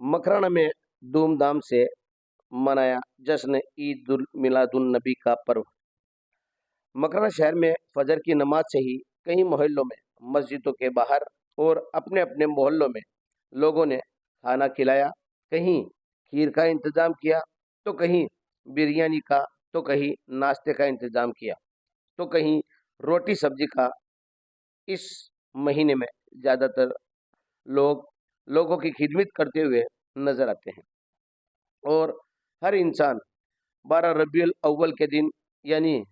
मकराना में धूमधाम से मनाया जश्न ईद उल मिलादुन नबी का पर्व। मकराना शहर में फजर की नमाज से ही कई मोहल्लों में, मस्जिदों के बाहर और अपने अपने मोहल्लों में लोगों ने खाना खिलाया। कहीं खीर का इंतजाम किया, तो कहीं बिरयानी का, तो कहीं नाश्ते का इंतजाम किया, तो कहीं रोटी सब्जी का। इस महीने में ज़्यादातर लोग लोगों की खिदमत करते हुए नजर आते हैं और हर इंसान 12 रबीउल अव्वल के दिन, यानी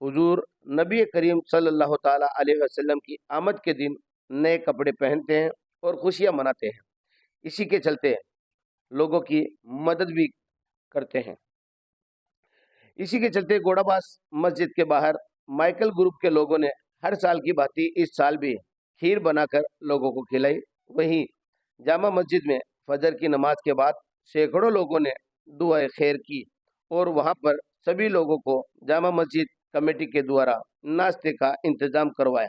हुजूर नबी करीम सल्लल्लाहु ताला अलैहि वसल्लम की आमद के दिन नए कपड़े पहनते हैं और खुशियां मनाते हैं। इसी के चलते लोगों की मदद भी करते हैं। इसी के चलते गोड़ाबास मस्जिद के बाहर माइकल ग्रुप के लोगों ने हर साल की भांति इस साल भी खीर बनाकर लोगों को खिलाई। वहीं जामा मस्जिद में फजर की नमाज के बाद सैकड़ों लोगों ने दुआ खैर की और वहां पर सभी लोगों को जामा मस्जिद कमेटी के द्वारा नाश्ते का इंतजाम करवाया।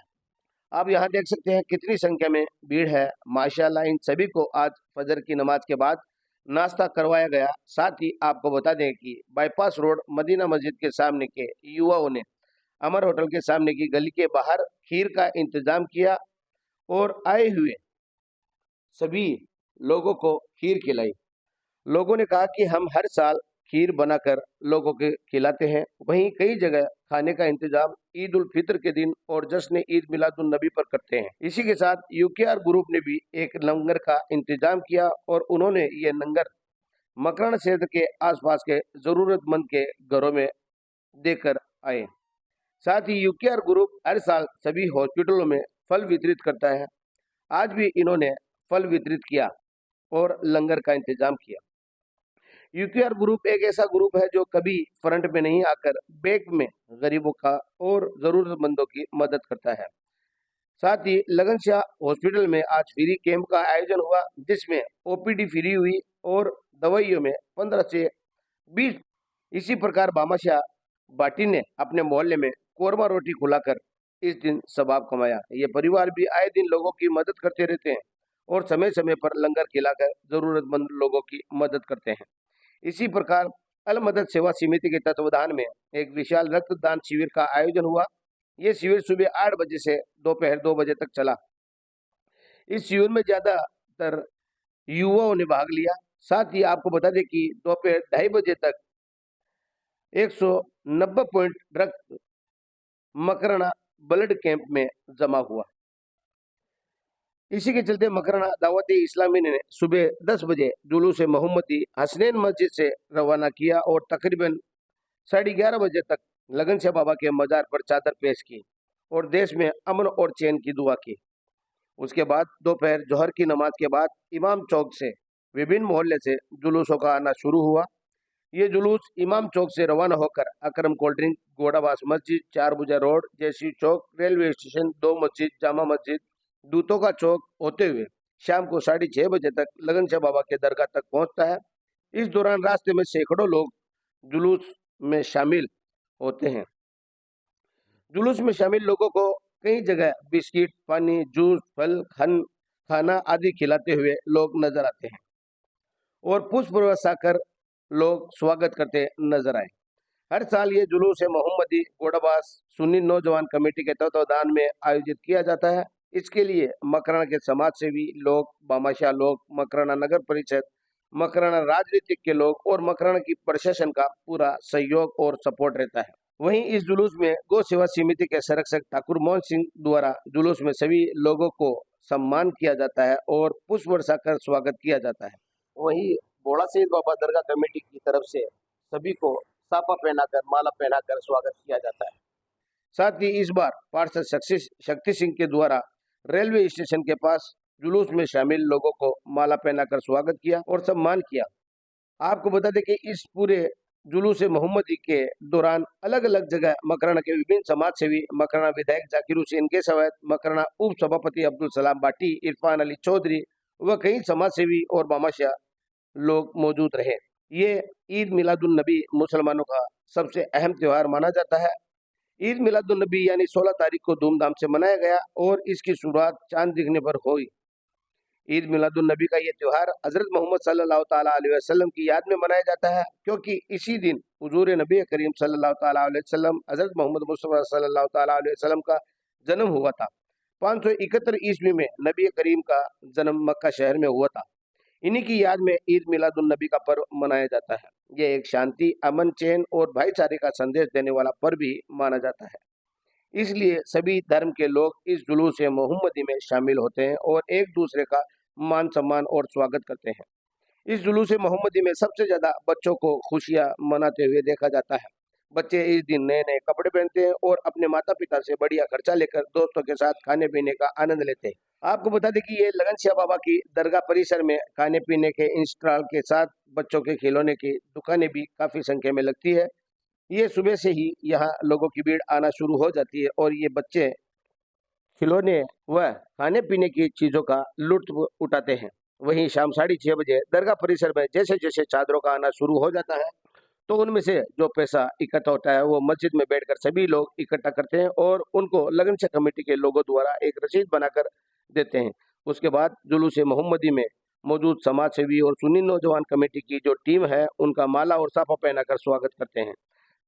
आप यहाँ देख सकते हैं कितनी संख्या में भीड़ है। माशाल्लाह, इन सभी को आज फजर की नमाज के बाद नाश्ता करवाया गया। साथ ही आपको बता दें कि बाईपास रोड मदीना मस्जिद के सामने के युवाओं ने अमर होटल के सामने की गली के बाहर खीर का इंतजाम किया और आए हुए सभी लोगों को खीर खिलाई। लोगों ने कहा कि हम हर साल खीर बनाकर लोगों के खिलाते हैं। वहीं कई जगह खाने का इंतजाम ईद उल फितर के दिन और जश्न ईद मिलादुन नबी पर करते हैं। इसी के साथ यूकेआर ग्रुप ने भी एक लंगर का इंतजाम किया और उन्होंने ये लंगर मकराना शहर के आसपास के जरूरतमंद के घरों में देकर आए। साथ ही यूकेआर ग्रुप हर साल सभी हॉस्पिटलों में फल वितरित करता है। आज भी इन्होंने फल वितरित किया और लंगर का इंतजाम किया। यूकेआर ग्रुप एक ऐसा ग्रुप है जो कभी फ्रंट में नहीं आकर बैक में गरीबों का और जरूरतमंदों की मदद करता है। साथ ही लगन शाह हॉस्पिटल में आज फ्री कैंप का आयोजन हुआ, जिसमें ओपीडी फ्री हुई और दवाइयों में 15 से 20। इसी प्रकार बामाशाह बाटी ने अपने मोहल्ले में कोरमा रोटी खुलाकर इस दिन सवाब कमाया। ये परिवार भी आए दिन लोगों की मदद करते रहते हैं और समय समय पर लंगर खिलाकर जरूरतमंद लोगों की मदद करते हैं। इसी प्रकार अल मदद सेवा समिति के तत्वाधान में एक विशाल रक्तदान शिविर का आयोजन हुआ। ये शिविर सुबह 8 बजे से दोपहर 2 बजे तक चला। इस शिविर में ज्यादातर युवाओं ने भाग लिया। साथ ही आपको बता दें कि दोपहर 2:30 बजे तक 190 पॉइंट रक्त मकराना ब्लड कैंप में जमा हुआ। इसी के चलते मकराना दावत इस्लामी ने सुबह 10 बजे जुलूस मोहम्मदी हसनैन मस्जिद से रवाना किया और तकरीबन 11:30 बजे तक लगन शाह बाबा के मजार पर चादर पेश की और देश में अमन और चैन की दुआ की। उसके बाद दोपहर जोहर की नमाज के बाद इमाम चौक से विभिन्न मोहल्ले से जुलूसों का आना शुरू हुआ। ये जुलूस इमाम चौक से रवाना होकर अकरम कोल्ड ड्रिंक, गोड़ाबास मस्जिद, 4 भुजा रोड, जैसी चौक, रेलवे स्टेशन, 2 मस्जिद, जामा मस्जिद, दूतों का चौक होते हुए शाम को 6:30 बजे तक लगन शाह बाबा के दरगाह तक पहुंचता है। इस दौरान रास्ते में सैकड़ों लोग जुलूस में शामिल होते हैं। जुलूस में शामिल लोगों को कई जगह बिस्किट, पानी, जूस, फल, खाना आदि खिलाते हुए लोग नजर आते हैं और पुष्प वर्षा कर लोग स्वागत करते नजर आए। हर साल ये जुलूस मोहम्मदी गोड़ाबास सुन्नी नौजवान कमेटी के तत्वाधान में आयोजित किया जाता है। इसके लिए मकराना के समाज सेवी लोग, बामाशाह लोग, मकराना नगर परिषद, मकराना राजनीतिक के लोग और मकराना की प्रशासन का पूरा सहयोग और सपोर्ट रहता है। वहीं इस जुलूस में गौ सेवा समिति के संरक्षक ठाकुर मोहन सिंह द्वारा जुलूस में सभी लोगों को सम्मान किया जाता है और पुष्प वर्षा कर स्वागत किया जाता है। वहीं बोड़ा सईद बाबा दरगाह कमेटी की तरफ से सभी को साफा पहनाकर, माला पहनाकर स्वागत किया जाता है। साथ ही इस बार पार्षद शक्ति सिंह के द्वारा रेलवे स्टेशन के पास जुलूस में शामिल लोगों को माला पहनाकर स्वागत किया और सम्मान किया। आपको बता दें कि इस पूरे जुलूस मोहम्मदी के दौरान अलग अलग जगह मकराना के विभिन्न समाज सेवी, मकराना विधायक जाकिर हुसैन के सवैत, मकराना उप सभापति अब्दुल सलाम बाटी, इरफान अली चौधरी व कई समाज सेवी और बामाशाह लोग मौजूद रहे। ये ईद मिलादुन नबी मुसलमानों का सबसे अहम त्योहार माना जाता है। ईद मिलादुन नबी यानी 16 तारीख को धूमधाम से मनाया गया और इसकी शुरुआत चांद दिखने पर हुई। ईद मिलादुन नबी का ये त्यौहार हजरत मोहम्मद सल्लल्लाहु ताला अलैहि वसल्लम की याद में मनाया जाता है, क्योंकि इसी दिन हुजूर नबी करीम सल्लल्लाहु ताला अलैहि वसल्लम हजरत मोहम्मद मुस्तफा सल्लल्लाहु ताला अलैहि वसल्लम का जन्म हुआ था। 571 ईस्वी में नबी करीम का जन्म मक्का शहर में हुआ था। इन्हीं की याद में ईद मिलादुन नबी का पर्व मनाया जाता है। यह एक शांति, अमन, चैन और भाईचारे का संदेश देने वाला पर्व भी माना जाता है। इसलिए सभी धर्म के लोग इस जुलूस मोहम्मदी में शामिल होते हैं और एक दूसरे का मान सम्मान और स्वागत करते हैं। इस जुलूस मोहम्मदी में सबसे ज्यादा बच्चों को खुशियां मनाते हुए देखा जाता है। बच्चे इस दिन नए नए कपड़े पहनते हैं और अपने माता पिता से बढ़िया खर्चा लेकर दोस्तों के साथ खाने पीने का आनंद लेते हैं। आपको बता दें कि ये लगन शाह बाबा की दरगाह परिसर में खाने पीने के इंस्टॉल के साथ बच्चों के खिलौने की दुकानें भी काफी संख्या में लगती है। ये सुबह से ही यहाँ लोगों की भीड़ आना शुरू हो जाती है और ये बच्चे खिलौने व खाने पीने की चीजों का लुत्फ उठाते हैं। वहीं शाम 6:30 बजे दरगाह परिसर में जैसे जैसे चादरों का आना शुरू हो जाता है, तो उनमें से जो पैसा इकट्ठा होता है वो मस्जिद में बैठकर सभी लोग इकट्ठा करते हैं और उनको लगन शाह कमेटी के लोगों द्वारा एक रसीद बनाकर देते हैं। उसके बाद जुलूस मोहम्मदी में मौजूद समाज सेवी और सुन्नी नौजवान कमेटी की जो टीम है उनका माला और साफा पहनाकर स्वागत करते हैं।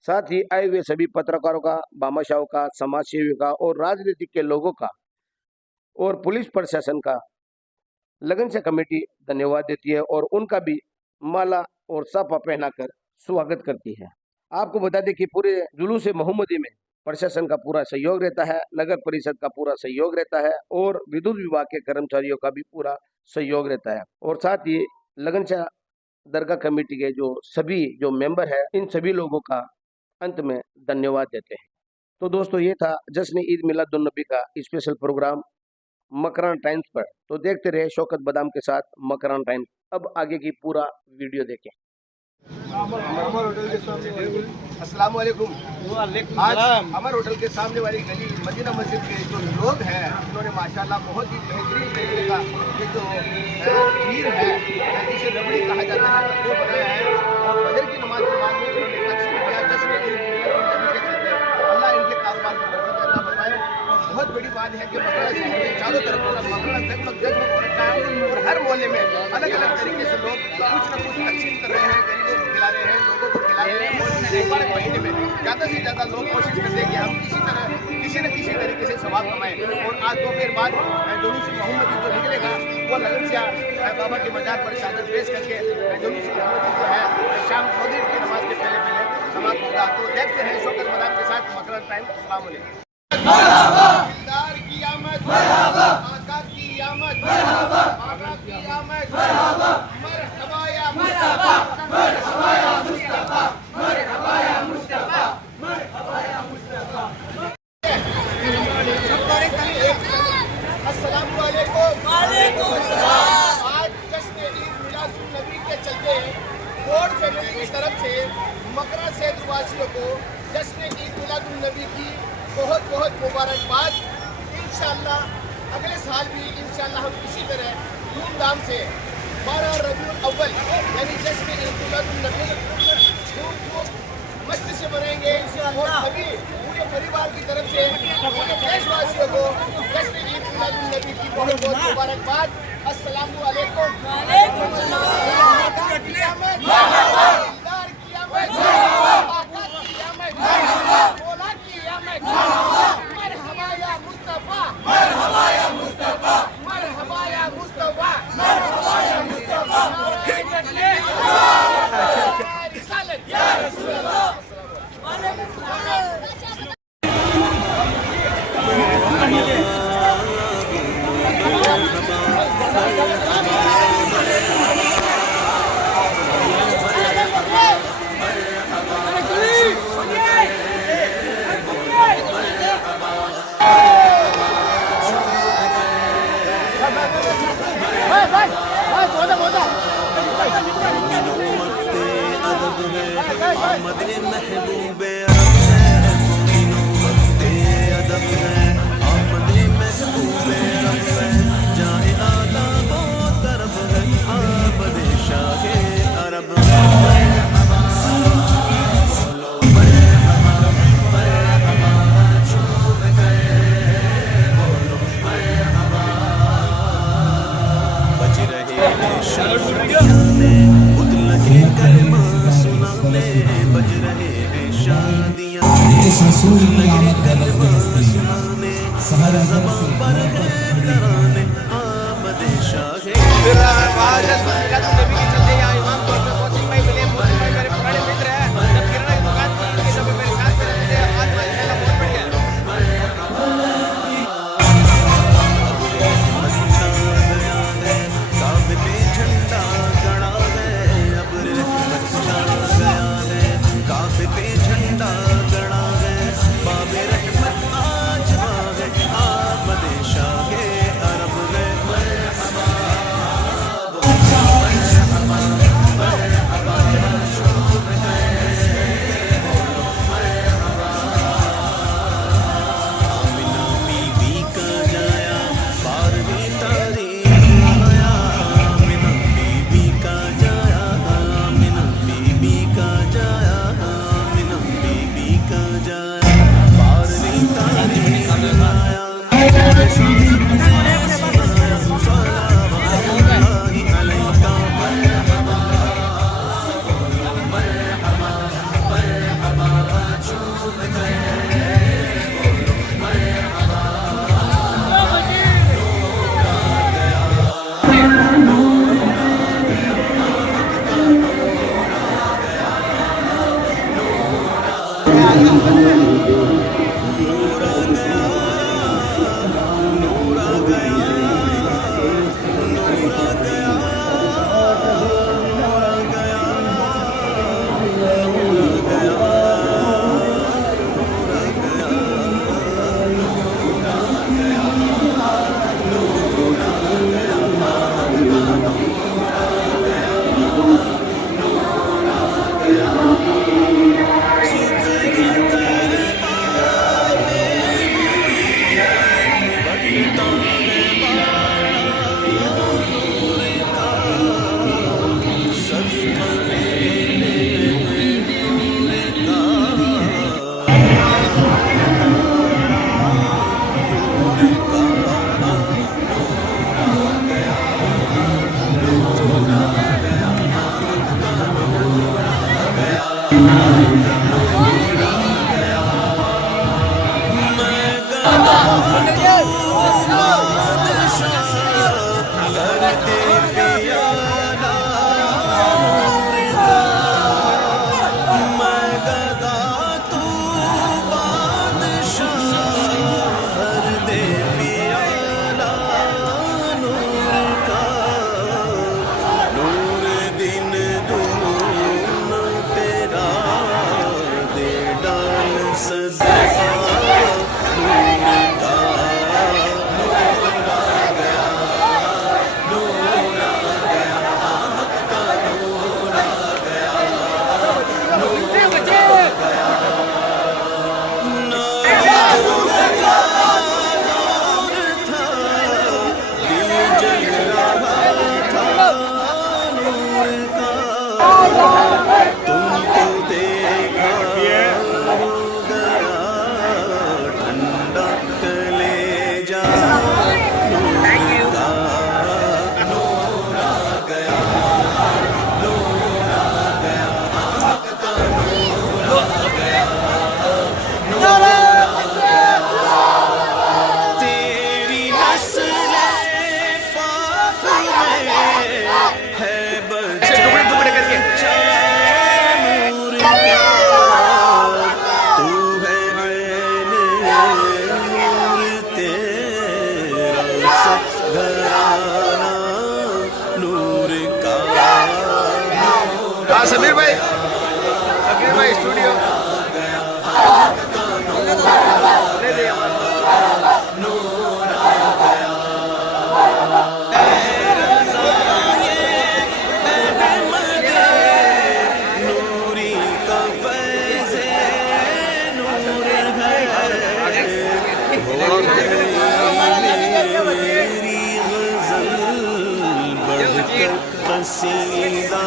साथ ही आए हुए सभी पत्रकारों का, भामाशाहों का, समाज सेवियों का और राजनीतिक के लोगों का और पुलिस प्रशासन का लगन शाह कमेटी धन्यवाद देती है और उनका भी माला और साफा पहनाकर स्वागत करती है। आपको बता दें कि पूरे जुलूस मोहम्मदी में प्रशासन का पूरा सहयोग रहता है, नगर परिषद का पूरा सहयोग रहता है और विद्युत विभाग के कर्मचारियों का भी पूरा सहयोग रहता है। और साथ ही लगन शाह दरगाह कमेटी के सभी जो मेंबर है, इन सभी लोगों का अंत में धन्यवाद देते हैं। तो दोस्तों, ये था जश्न ईद मिलादुन नबी का स्पेशल प्रोग्राम मकरान टाइम्स पर। तो देखते रहे शौकत बादाम के साथ मकरान टाइम्स। अब आगे की पूरा वीडियो देखें। अस्सलाम वालेकुम। आज अमर होटल के सामने वाली गली मदीना मस्जिद के जो लोग हैं, उन्होंने माशाल्लाह बहुत ही बेहतरीन तरीके का ये जो खीर है जिसे रबड़ी कहा जाता है वो बनाया है और फजर की नमाज के बाद में उन्होंने तकसीम किया। जश्न ईद मिलादुन नबी के चलते अल्लाह इनके कारोबार को बरकत अता फरमाए। और बहुत बड़ी बात है कि मकरा शहर में चारों तरफ पूरा मकरा जगमग जगमग हो रखा है और हर मोहल्ले में अलग अलग तरीके से लोग कुछ न कुछ तकसीम कर रहे हैं, गरीबों को खिला रहे हैं, लोगों को खिला रहे हैं। मुबारक महीने में ज़्यादा से ज़्यादा लोग कोशिश करते हैं कि हम किसी न किसी तरीके से सवाब कमाएं। और आज दोपहर बाद जुलूस मोहम्मदी जो निकलेगा वो लगन शाह बाबा के मजार पर चादर पेश करके जुलूस मोहम्मदी जो है शाम मगरिब की नमाज के पहले समाप्त होगा। तो देखते हैं शौकत बादाम के साथ मकरान टाइम। अस्सलाम वालेकुम। दिलदार की आमद, आका की आमद, आका की आमद, मरहबा या मुस्तफा, मरहबा या मुस्तफा, मरहबा या मुस्तफा, मरहबा या मुस्तफा। अस्सलाम वालेकुम। वालेकुम अस्सलाम। आज जश्न ईद मिलादुन नबी के चलते बोर्ड फैमिली की तरफ से मकरा सेठ वासियों को जश्न ईद मिलादुन नबी की बहुत बहुत मुबारकबाद। इंशाअल्लाह अगले साल भी इंशाअल्लाह हम इसी तरह धूमधाम से 12 रबीउल अव्वल यानी जश्न ईद मिलादुन नबी खूब मस्ती से मनाएंगे और सभी पूरे परिवार की तरफ से पूरे देशवासियों को जश्न ईद मिलादुन नबी की बहुत बहुत मुबारकबाद। अस्सलामु अलैकुम। वालेकुम सलाम। आका की आमद, दिलदार की आमद, आका की आमद, मौला की आमद, मरहबा या मुस्तफा, मरहबा या मुस्तफा, मरहबा या मुस्तफा, मरहबा या मुस्तफा। रिसालत या रसूल अल्लाह। वालेकुम समीर भाई स्टूडियो कसीदा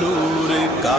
नूर का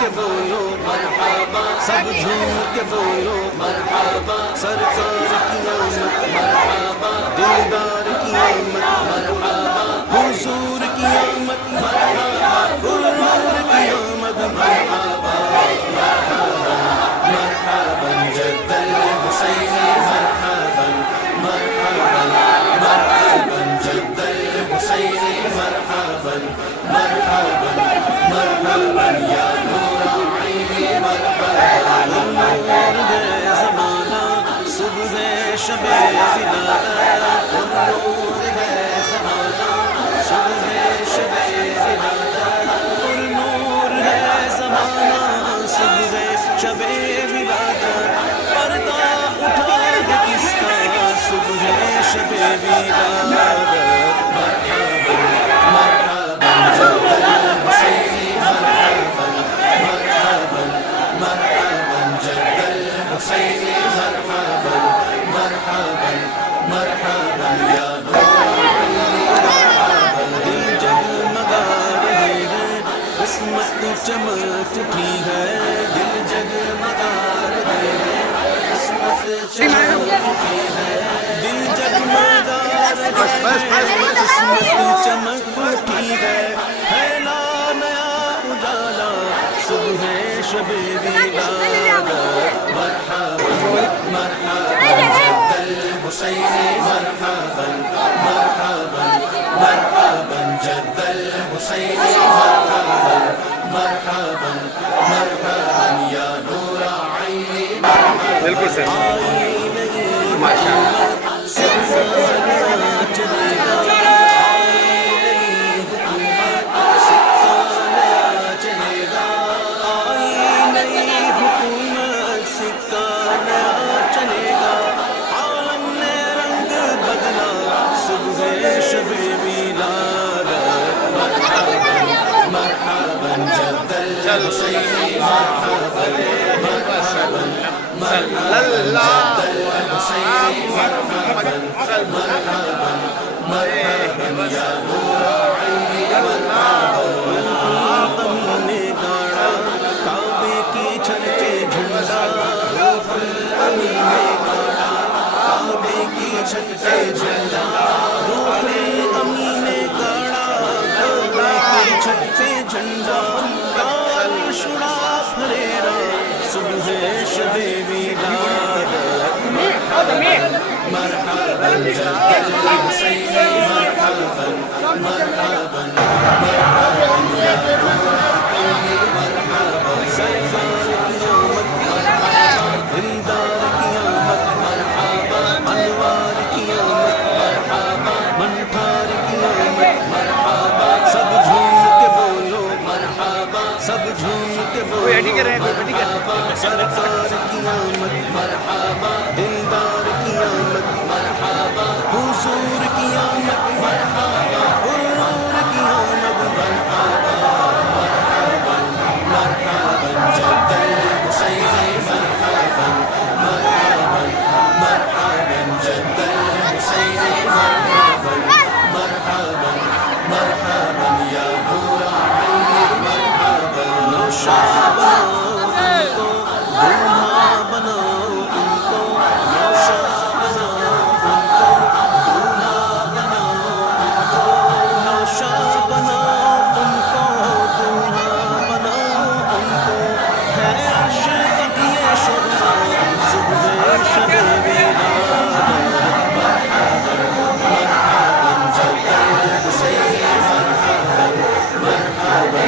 के बोलो मरहबा, सब झूम के बोलो मरहबा, सरकार की आमद मरहबा, दिलदार की आमद मरहबा, हुजूर की आमद मरहबा, हुजूर की आमद मरहबा, मरहबा जद्दल हुसैन मरहबा, मरहबा मरहबा जद्दल हुसैन मरहबा, मरहबा मरहबा या नूर आईनी मरहबा, नूर है ज़माना सुबह शबे विलादत, नूर है ज़माना सुबह शबे विलादत, नूर है ज़माना सुबह शबे विलादत, पर्दा उठा है किसका सुबह शबे विलादत, मरहबा मरहबा जद्दल हुसैन मरहबा, मरहबा मरहबा जद्दल हुसैन मरहबा, मरहबा मरहबा या नूर आईनी मरहबा, दिल जगमगा रहे हैं किस्मत चमक उठी है, दिल जगमगा रहे हैं किस्मत चमक उठी है, दिल जगमगा रहे हैं किस्मत चमक उठी है ला नया उजाला सुबह शबे विलादत, मरहबा मरहबा जद्दल हुसैन मरहबा, मरहबा मरहबा जद्दल हुसैन मरहबा, मरहबा मरहबा या नूर आईनी मरहबा, बिल्कुल सर माशाअल्लाह। काबे की छत के झंडा, काबे की छत पे झंडा, रूहुल अमीन ने गाड़ा, काबे की छत पे झंडा, काल शुरा फरेरा सुबह शबे विलादत, मरहबा जद्दल हुसैन मरहबा, मरहबा मरहबा या नूर आईनी मरहबा, सरकार की आमद मरहबा, दिलदार की आमद मरहबा, अनवार की आमद मरहबा, मनठार की आमद मरहबा, सब झूम के बोलो मरहबा, सब झूम के बोलो मरहबा, सरकार की आमद मरहबा, दिलदार की आमद मरहबा, हुजूर की आमद मरहबा, हुजूर की आमद मरहबा, मरहबा मरहबा जद्दल हुसैन मरहबा, मरहबा मरहबा जद्दल हुसैन मरहबा, मरहबा मरहबा या नूर आईनी मरहबा, नौशाद बनाओ उनको, दूल्हा बनाओ उनको, नौशाद बनाओ उनको, दूल्हा बनाओ उनको, नौशाद बनाओ उनको, दूल्हा बनाओ उनको, है अर्श तक ये शोभा सुबह शबे विलादत, मरहबा मरहबा जद्दल हुसैन मरहबा, मरहबा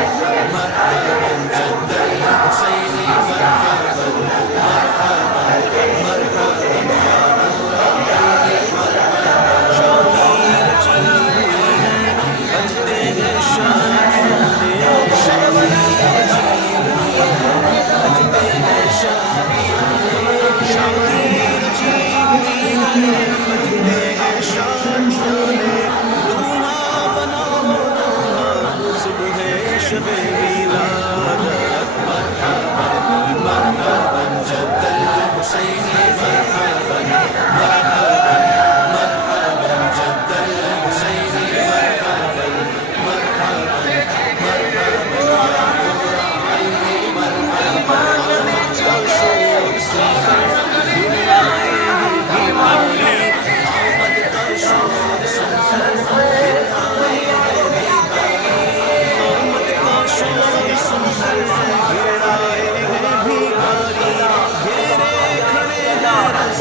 मरहबा जद्दल हुसैन मरहबा,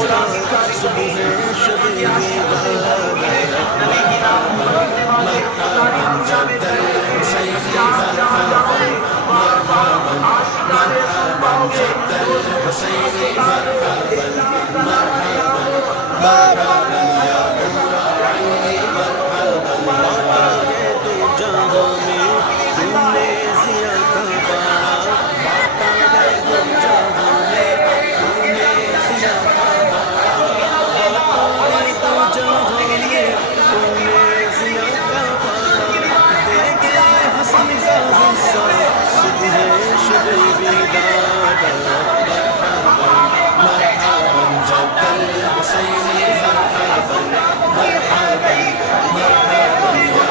صبح شب مرحبا جد الحسین مرحبا مرحبا جد الحسین مرحبا مرحبا یا نور عینی مرحبا باتا ہے تو جہاں میں تم نے ضیا کا باڑا باتا ہے تو جہاں میں تم نے ضیا کا باڑا باتا ہے تو جہاں میں تم نے ضیا کا باڑا دے گے حسن کا حصہ صبح شب بیدار مرحبا مرحبا جد الحسین مرحبا مرحبا مرحبا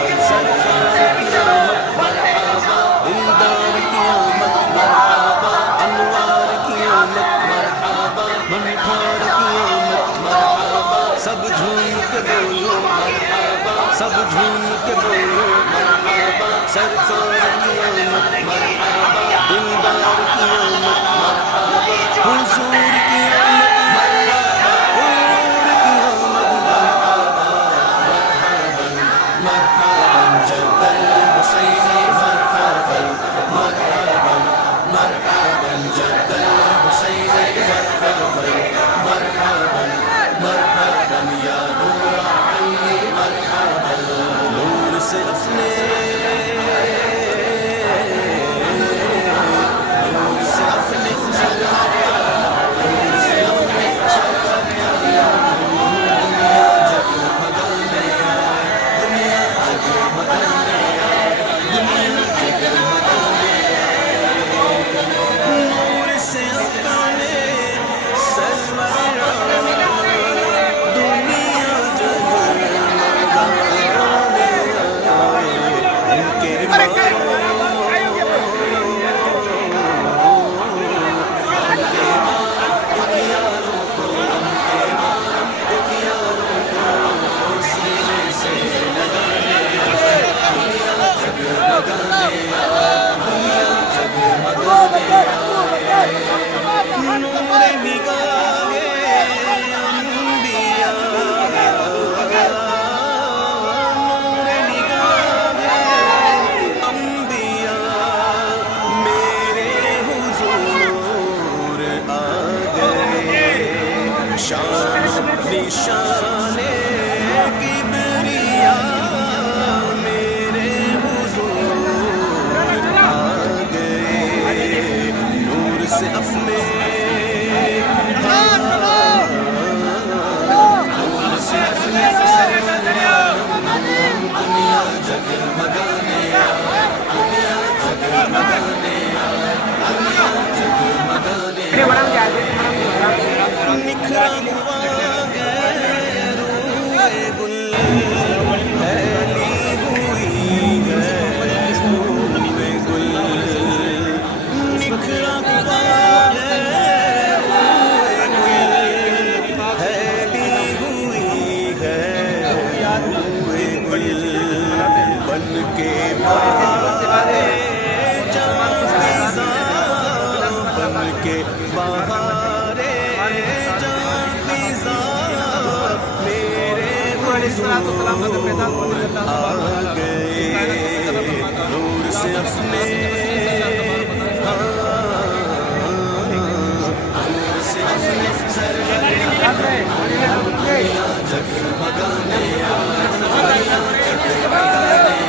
یا سرکار قیامت مرحبا دلدار قیامت مرحبا انوار قیامت مرحبا منٹھار قیامت مرحبا سب جھوم کے بولو مرحبا سب جھوم کے بولو مرحبا سرکار قیامت مرحبا دلدار قیامت مرحبا حضور قیامت مرحبا حضور قیامت مرحبا مرحبا جد الحسین مرحبا مرحبا مرحبا جد الحسین مرحبا مرحبا مرحبا یا نور عینی مرحبا نور سے اپنے نور سے اپنے نور سے اپنے دنیا جگمگانے دنیا جگمگانے دنیا جگمگانے نور سے اپنے سرور دنیا جگمگانے ان کے نور نگاہ انبیاء نور نگاہ انبیاء میرے حضور آ گئے شان نشان کبریا میرے حضور آ گئے نور سے اپنے نور سے اپنے دنیا جگمگانے دنیا جگمگانے دنیا جگمگانے نکھرا ہوا روئے گل پھیلی ہوئی ہے روئے گل نکھرا ہوا روئے گل پھیلی ہوئی ہے روئے گل بن کے بہارے جاں فضا بن کے بہارے جاں فضا میرے حضور آ گئے نور سے اپنے نور سے اپنے سرور دنیا جگمگانے دنیا جگمگانے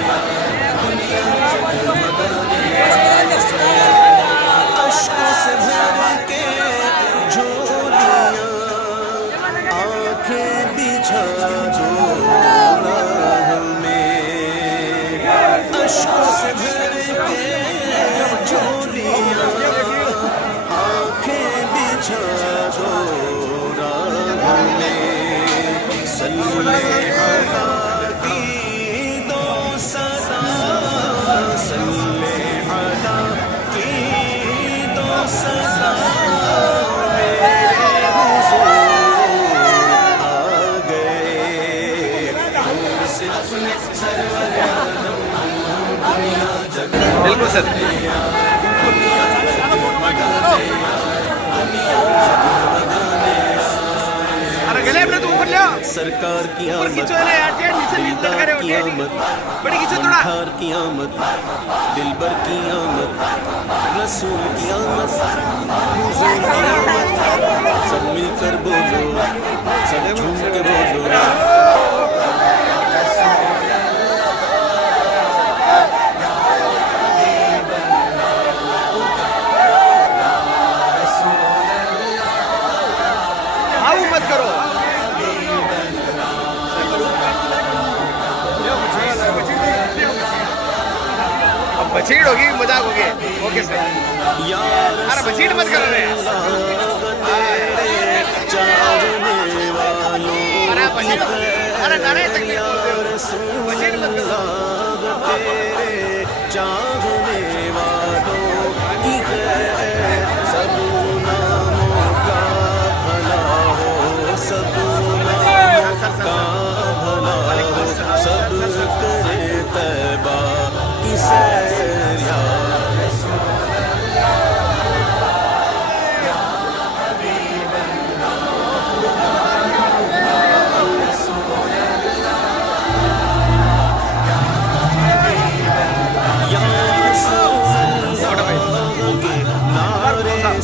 دنیا جگمگانے اشکوں سے بھر کے جھولیاں آنکھیں بچھا دو راہ میں اشکوں سے بھر کے جھولیاں آنکھیں بچھا دو راہ میں صلی علی کی دو صدا صلی علی کی دو صدا میرے حضور آ گئے نور سے اپنے سرور عالم دنیا جگمگانے بالکل سر دنیا جگمگانے دنیا سرکار کی آمد دلدار کی آمد منٹھار کی آمد دلبر کی آمد رسول کی آمد حضور کی آمد سب مل کر بولو سب جھوم کے بولو مت کرو اب بچیڑ ہوگی مذاق ہوگی اوکے سر ارے بچیڑ مت کرو رہے چاہنے والوں کی خیر سب ناموں کا بھلا ہو سب ناموں کا بھلا ہو سب کرے طیبہ کی سیر یا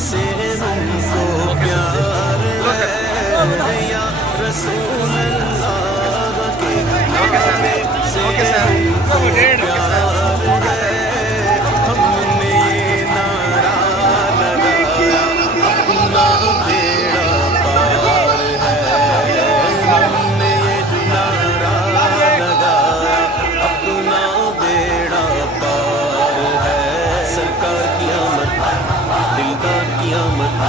سے ہم کو پیار ہے یا رسول اللہ کے نعرے سے ہم کو پیار ہے ہم نے یہ نعرہ لگایا اپنا بیڑا پار ہے ہم نے یہ نعرہ لگایا اپنا بیڑا پار ہے سرکار کی آمد دلدار کی آمد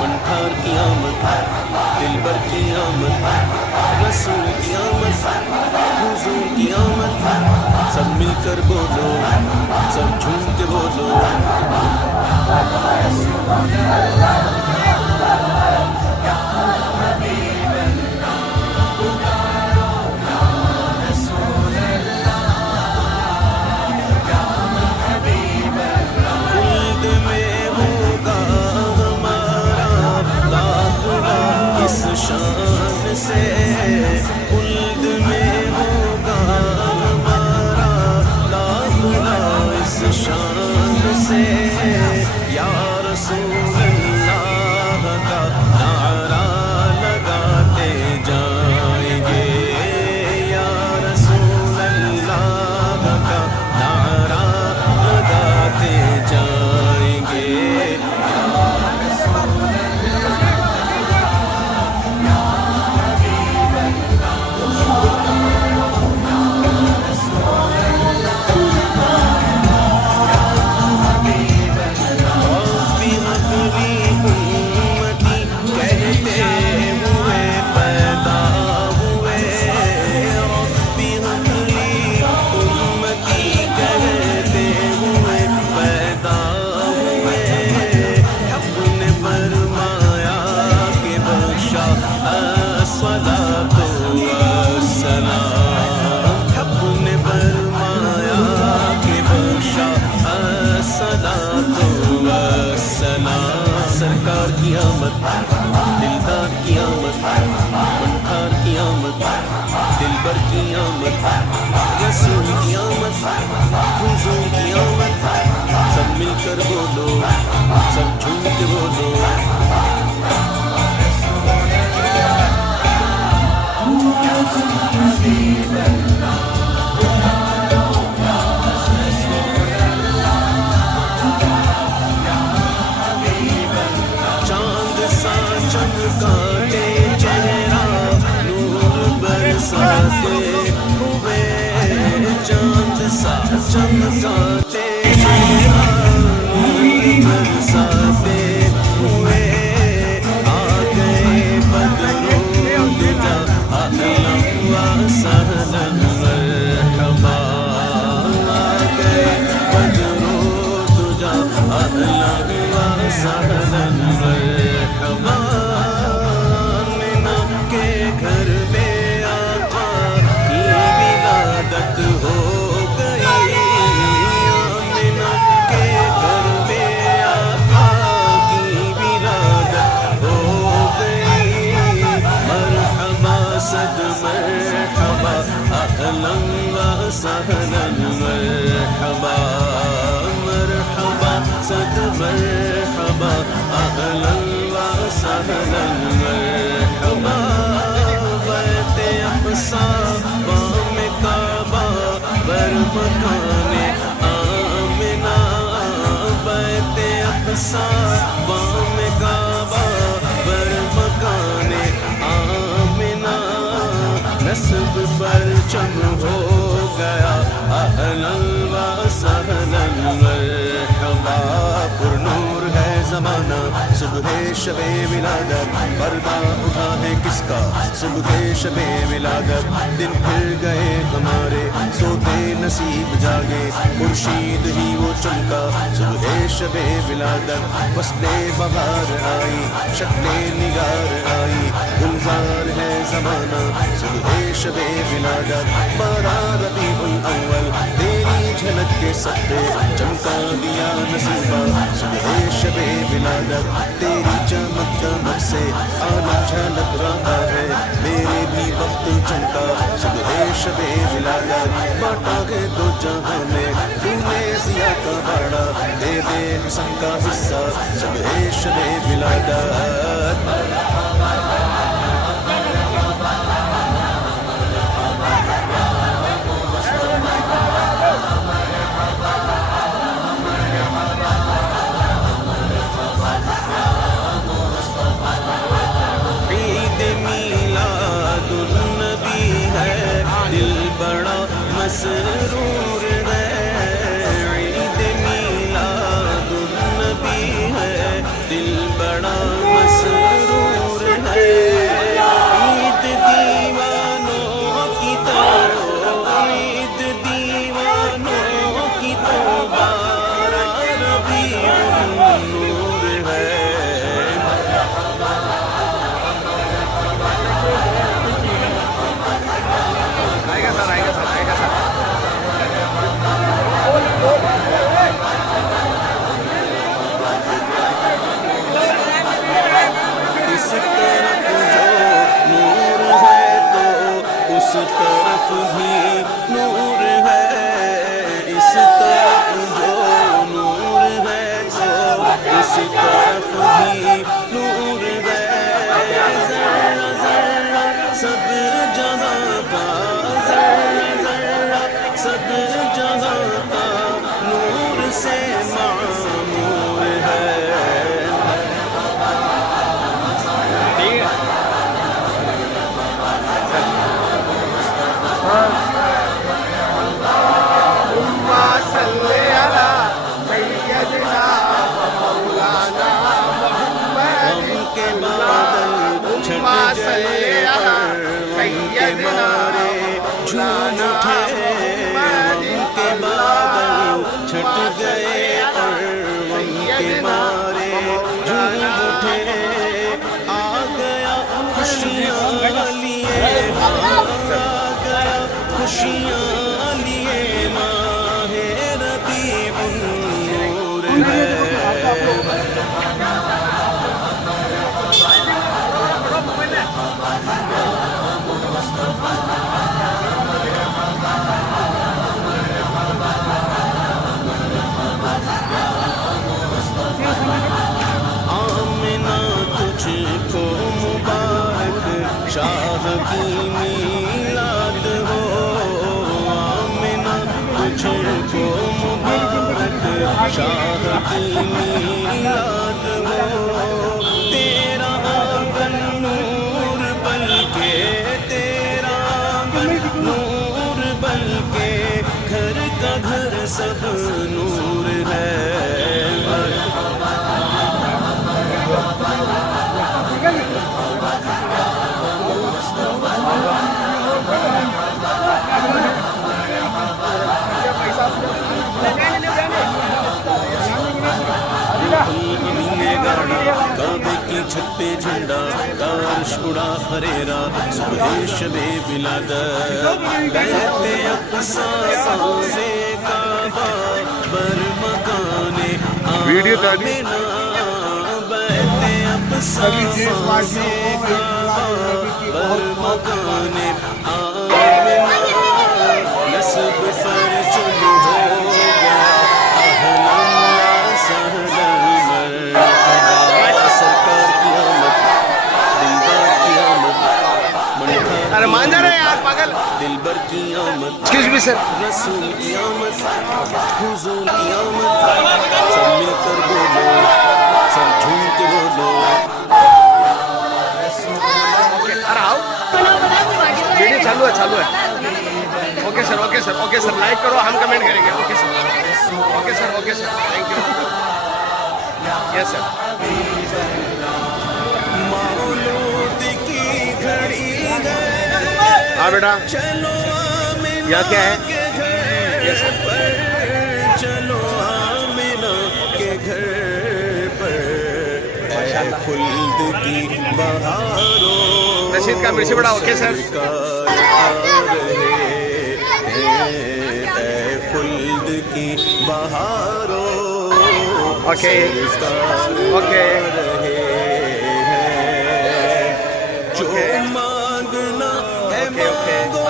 منٹھار کی آمد دلبر کی آمد رسول کی آمد حضور کی آمد سب مل کر بولو سب جھوم کے بولو شان سے خلد میں ہوگا ہمارا داخلہ اس شان سے یا رسول اللہ کا نعرہ لگاتے جائیں گے یا رسول اللہ کا نعرہ لگاتے جائیں گے سرکار کی آمد دلدار کی آمد منٹھار کی آمد دلبر کی آمد رسول کی آمد حضور کی آمد سب مل کر بولو سب جھوم کے بولو چمکاتے چہرہ نور برساتے ہوئے چاند سا چمکاتے چہرہ نور برساتے ہوئے آ گئے بدر و دجا اہلا و سہلا مرحبا آ گئے بدر و دجا اہلا و سہلا مرحبا گھر میں آقا کی ولادت ہو گئی آمنہ کے گھر میں آقا मरहबा अहलन व सहलन मरहबा बैते अक़सा बाम काबा बर मकाने आमिना बैते अक़सा बाम काबा बर मकाने आमिना नस्ब परचम हो गया अहलन व सहलन मरहबा पुरनूर है ज़माना सुबह शबे विलादत पर्दा उठा है किसका सुबह शबे विलादत दिन फिर गए हमारे सोते नसीब जागे खुर्शीद ही वो चमका सुबह शबे विलादत फसले बहार आई शक्ले निगार आई गुलजार है ज़माना सुबह शबे विलादत बारह रबीउल अव्वल तेरी झलक के सत्ते चमका दिया नसीबा सुबह शबे विलादत तेरी चमक दमक से आलम झलक रहा है मेरे भी वक्त चमका सुबह शबे विलादत बांटा है दो जहां में तूने जिया का बाड़ा दे दे हसन का हिस्सा सुबह शबे विलादत मसरूर है ईद मीलादुन नबी है दिल बड़ा मसरूर है ईद दीवानों की तो ईद दीवानों की तो बारह रबीउन नूर है इस तरफ जो नूर है तो उस तरफ भी नूर है इस तरफ जो नूर है तो उस तरफ भी नूर है ज़र्रा ज़र्रा सब जहाँ का ज़र्रा ज़र्रा सब जहाँ का नूर से मामूर है छट गए और गम के मारे झूम उठे आ गया खुशियाँ लिए आ गया खुशियाँ लिए माहे रबीउन नूर है तुझको मुबारक शाह की मीलाद हो आमिना तुझको मुबारक शाह की मीलाद हो तेरा आंगन नूर बल्कि तेरा आंगन नूर बल्कि घर का घर सब नूर है काबे की छत पे झंडा ताश उड़ा फरेरा सुबह शबे विलादत बैते अक़सा साज़े काबा बर मकाने आमिना बैते अक़सा साज़े काबा बर मकाने आमिना नस्ब पर चलो हो गया अहलन व सहलन मरहबा ایکسکیوز می سر. رسول کی آمد حضور کی آمد سب مل کر بولو سب جھوم کے بولو ویڈیو چالو ہے. اوکے سر لائک کرو, ہم کمنٹ کریں گے. Okay sir thank you. Yes sir. مولود کی گھڑی ہے ہاں بیٹا, چلو یہاں کیا ہے؟ گھر پر چلو آمینہ کے گھر پر اے خلد کی بہاروں رشید کا مرچی بڑا. Okay sir. اے خلد کی بہاروں اوکے جو مانگنا ہے مانگو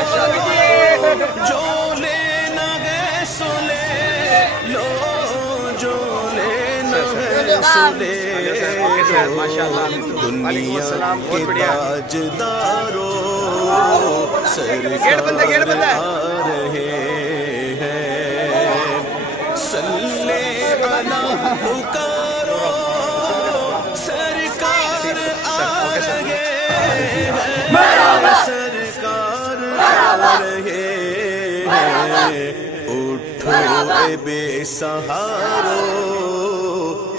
جو لینا ہے سو لے لو جو لینا ہے سو لے لو دنیا کے تاجداروں سرکار آ رہے ہیں صلی علی پکارو سرکار آ رہے ہیں سرکار آ رہے ہیں اٹھو اے بے سہارو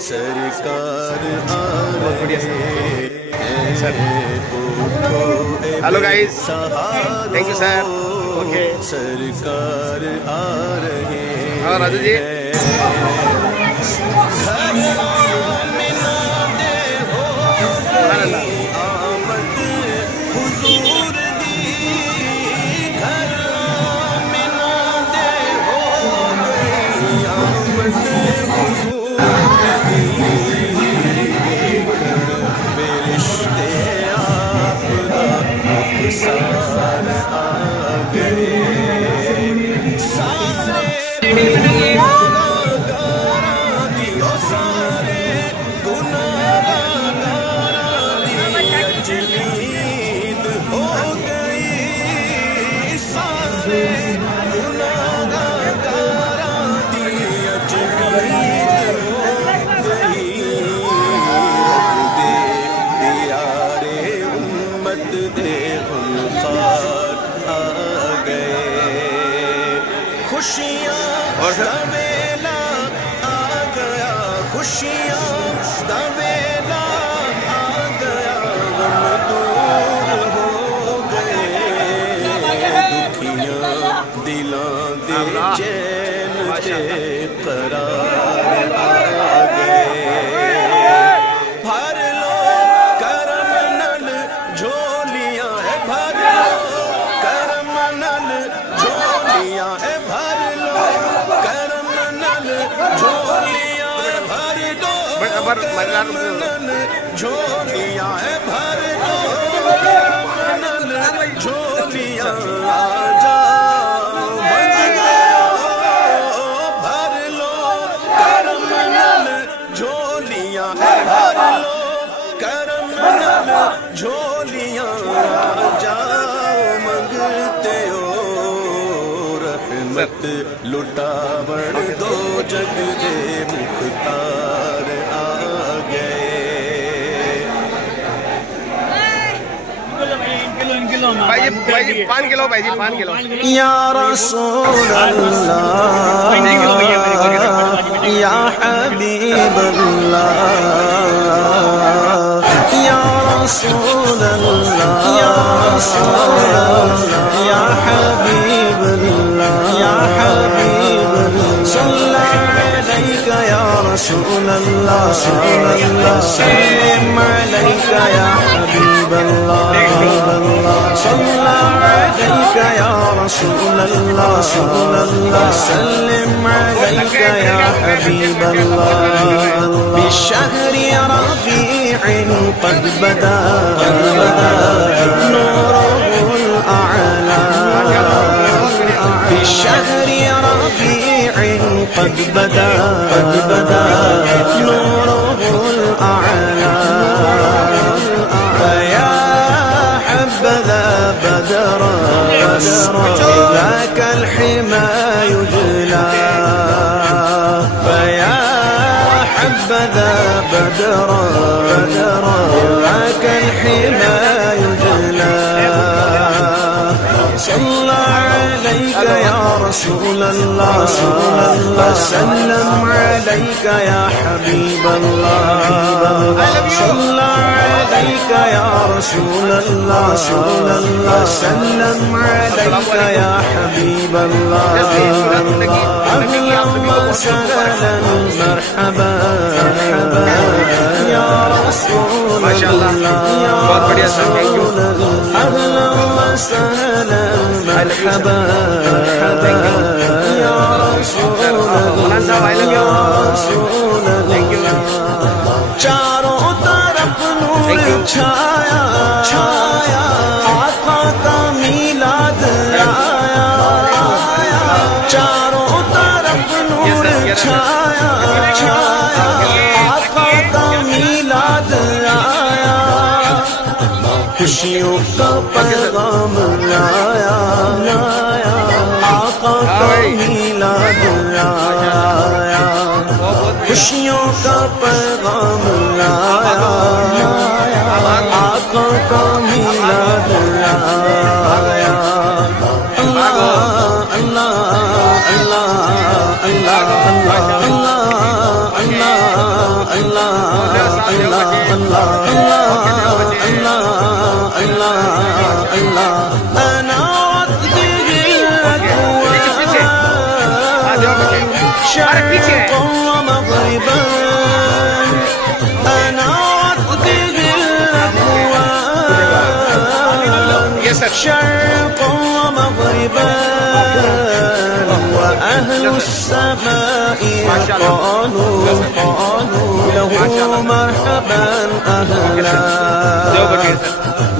سرکار آ رہے ہیں اٹھو اے ہلو بے گائز, سہارو تھینک یو سر. اوکے سرکار آ رہے ہیں. ہاں راجو جی. آمد حضور دی گھر منا دے ہو گئی آمد حضور دی دیکھ فرشتے آپ دا مخصار آ گئے سارے خوشیاں دویلا آ گیا خوشیاں دویلا آ گیا غم دور ہو گئے دکھیاں دلاں دے چین تے قرار آ گئے بھر لو کرم نل جھولیاں ہے بھر لو کرم نل جھولیاں ہے جھولیاں بھر دو کرم نل جھولیاں آ جاؤ منگتے ہو بھر لو کرم نل جھولیاں بھر لو کرم نل جھولیاں آ جاؤ منگتے ہو رحمت لٹاون دو جگ دے مختار آ گئے بھائی جی 5 کلو بھائی جی 5 کلو. یا رسول اللہ یا حبیب اللہ یا رسول اللہ یا رسول اللہ یا حبیب اللہ یا حبیب اللہ صلی علیک یا رسول اللہ صلی اللہ سلم علیک یا حبیب اللہ صلی علیک یا رسول اللہ صلی اللہ سلم علیک یا حبیب اللہ بشہر ربیع قد بدا نوره الأعلى بشهر ربيع قد بدا نوره الأعلى فيا حبذا بدرا ذاك الحين بدرا رآك الحمى يجلى صلى عليك يا رسول الله وسلم عليك يا حبيب الله صلى عليك يا رسول الله وسلم عليك يا حبيب الله أهلا وسهلا مرحبا يا رسول الله بہت بڑھیا سر، تھینک یو. أهلا وسهلا مرحبا يا رسول الله يا رسول الله چاروں طرف نور چھایا آقا کا میلاد آیا چاروں طرف نور چھایا آقا کا میلاد آیا خوشیوں کا پیغام لایا آقا کا میلاد آیا خوشیوں کا پیغام لایا آقا کا میلاد آیا اللہ اللہ اللہ اللہ اللہ اللہ اللہ شرق ومغربا أنا أقضي الأكوان شرق ومغربا وأهل السماء قالوا له مرحبا أهلا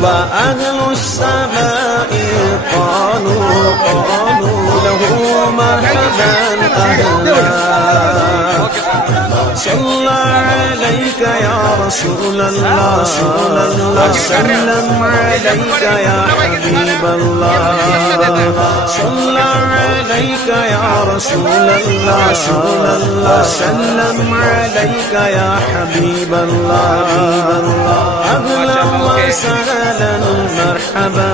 وأهل السماء قالوا له مرحبا أهلا صلى عليك يا رسول الله وسلم عليك يا حبيب الله صلى عليك يا رسول الله وسلم عليك يا حبيب الله أهلا وسهلا مرحبا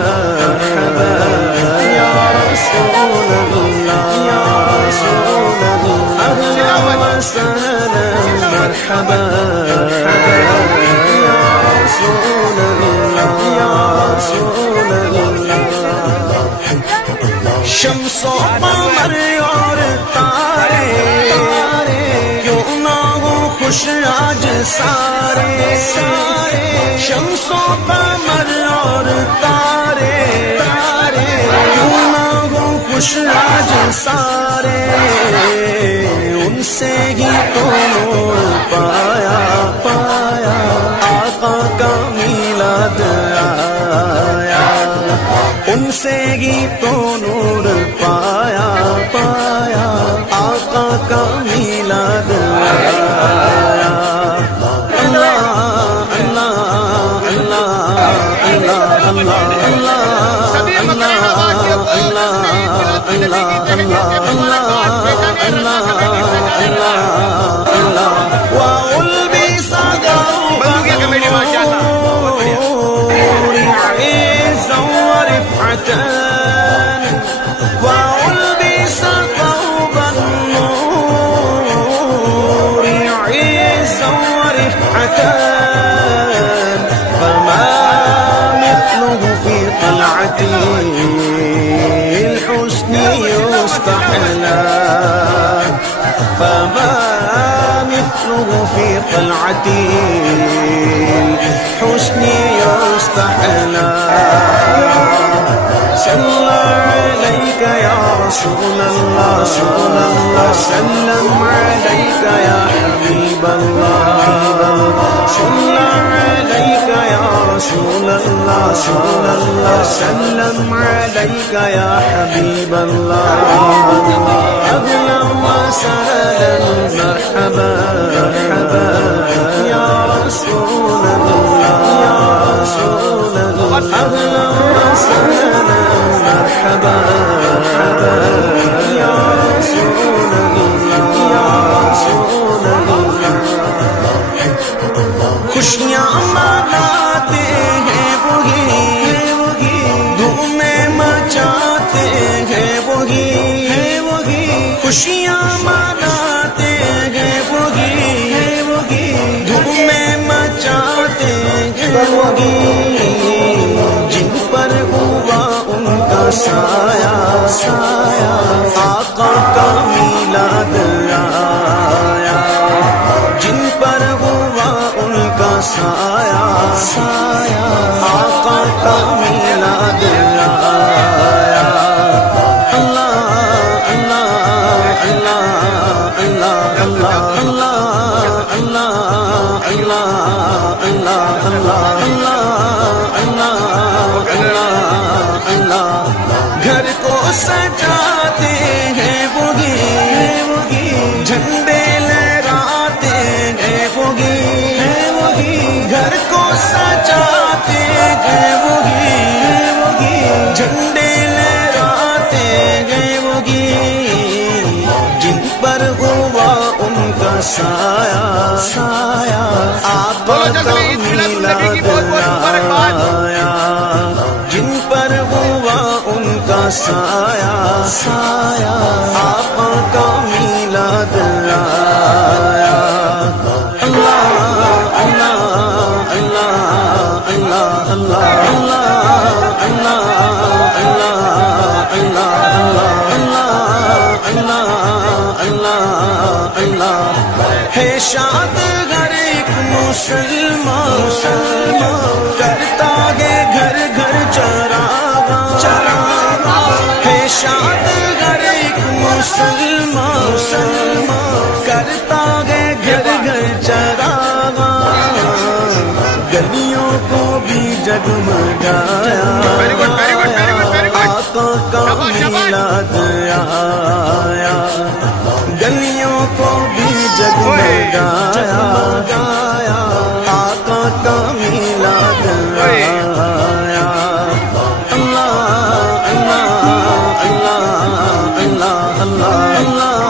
يا رسول الله يا رسول الله أهلا وسهلا مرحبا يا رسول الله يا رسول الله شمس و قمر اور تارے کیوں نہ ہو خوش آج سارے شمس و قمر اور تارے کیوں نہ ہو خوش آج سارے ان سے ہی تو نور پایا آقا کا میلاد آیا ان سے ہی تو نور پایا آقا کا میلاد آیا اللہ اللہ اللہ اللہ اللہ وألبس ثوب النور عزا ورفعة فما مثله في طلعته الحسن يستحلى فما مثله في طلعته الحسن يستحلى صلى عليك يا رسول الله وسلم عليك يا حبيب الله صلى عليك يا رسول الله وسلم عليك يا حبيب الله أهلا وسهلا مرحبا يا رسول الله يا رسول الله أهلا وسهلا مرحبا يا رسول الله يا رسول الله سایہ سایہ آقا کا میلاد آیا اللہ اللہ اللہ اللہ اللہ اللہ اللہ اللہ اللہ اللہ اللہ اللہ گھر کو سجاتے ہیں وہی جھنڈے لہراتے ہیں وہی گھر کو سجاتے ہیں وہی جھنڈے لہراتے ہیں وہی جن پر ہوا ان کا سایہ سایہ آقا کا میلاد آیا جن پر ہوا ان کا سایہ سایہ آقا کا میلاد آیا اللہ اللہ اللہ اللہ اللہ اللہ اللہ اللہ اللہ اللہ ہے شاد ہر ایک مسلمان کرتا ہے گھر گھر چراغاں ہے شاد ہر ایک مسلمان کرتا ہے گھر گھر چراغاں گلیوں کو بھی جگمگایا آقا کا میلاد آیا گلیوں کو بھی جگمگایا آقا کا میلاد آیا اللہ اللہ اللہ اللہ اللہ اللہ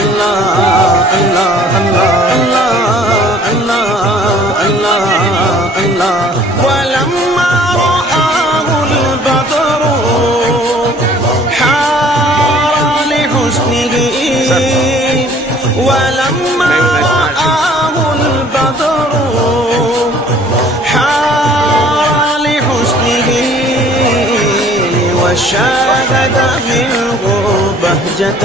اللہ اللہ اللہ اللہ ولما رآه البدر حار لحسنه ولما رآه البدر حار لحسنه وشاهد منه بهجة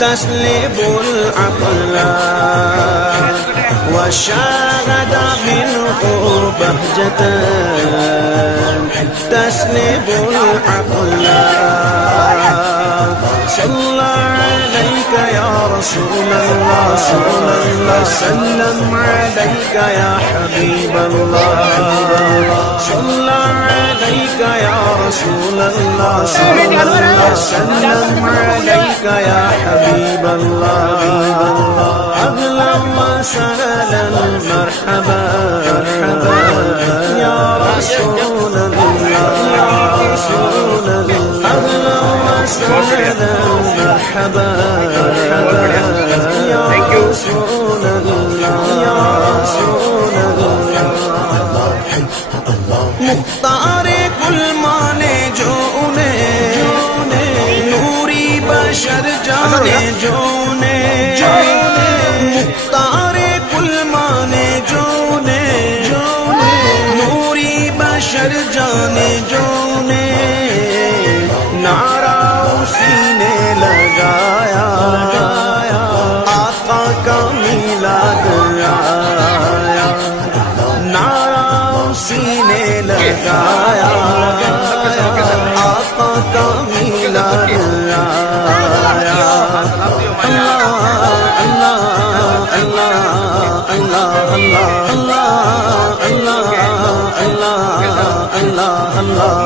تسلب العقل وشاهد منه بهجة تسلب العقل صلى عليك يا رسول الله سلم عليك يا حبيب الله صلى عليك يا رسول الله سلم عليك يا حبيب الله أهلا وسهلا مرحبا يا رسول الله أهلا وسهلا مرحبا يا رسول الله يا رسول الله مختار کل مانے جو انہیں نوری بشر جانے جو انہیں مختار کل مانے جو انہیں نوری بشر جانے جو انہیں نعرہ اسی نے لگایا آقا کا میلاد آیا نعرہ اسی نے لگایا آقا کا میلاد آیا اللہ اللہ اللہ اللہ اللہ اللہ اللہ اللہ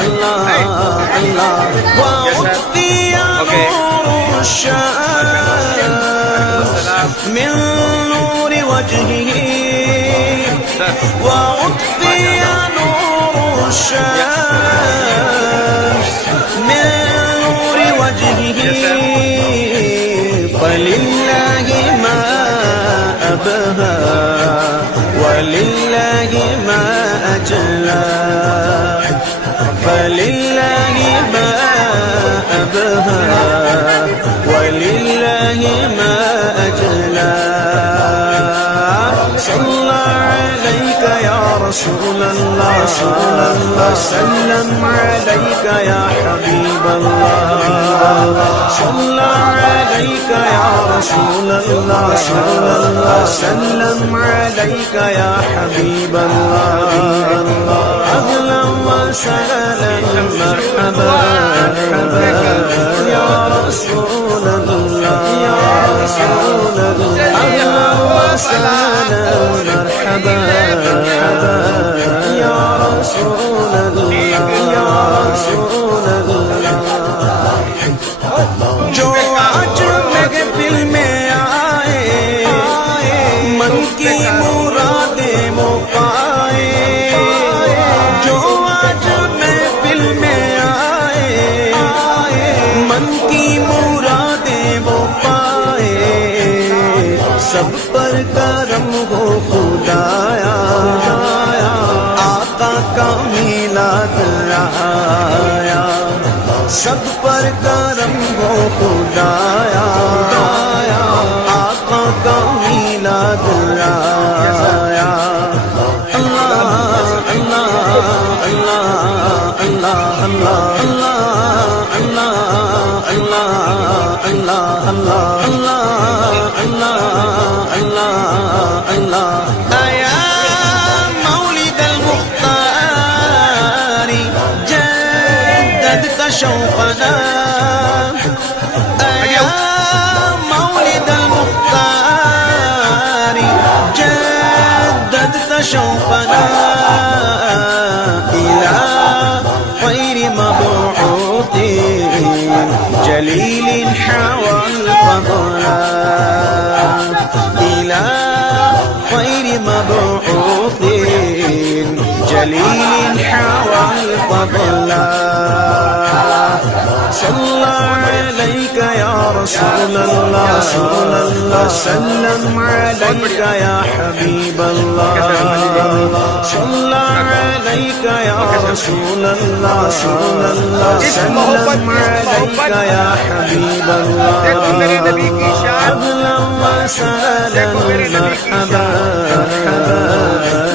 اللہ اللہ وأطفئ نور الشمس من نور وجهه وأطفئ نور الشمس من نور وجهه فلله ما أبهى ولله ما أجلى فلله ما أبهى ولله ما أجلى صلى عليك يا رسول الله رسول اللہ سلم علیک یا حبیب اللہ صلی علیک یا رسول اللہ صلی اللہ سلم علیک یا حبیب اللہ اهلا وسهلا مرحبا یا رسول اللہ یا رسول اللہ اهلا وسهلا مرحبا یا رسول اللہ یا رسول اللہ جو آج محفل میں آئے من کی مرادیں وہ پائے جو آج محفل میں آئے من کی مرادیں وہ پائے سب پر کرم ہو خدایا آقا کا میلاد آیا سب پر کرم ہو خدایا آقا کا میلاد آیا اللہ اللہ اللہ اللہ اللہ اللہ اللہ اللہ اللہ اللہ اللہ اللہ آیا مولد المختار جددت شوقنا آیا مولد المختار جددت شوقنا إلى خير مبعوث جليل حوى الفضل إلى خير مبعوث جليل حوى الفضل صلى عليك يا رسول الله صلى الله سلم عليك يا حبيب الله صلى عليك يا رسول الله صلى الله سلم عليك يا حبيب الله أهلا وسهلا مرحبا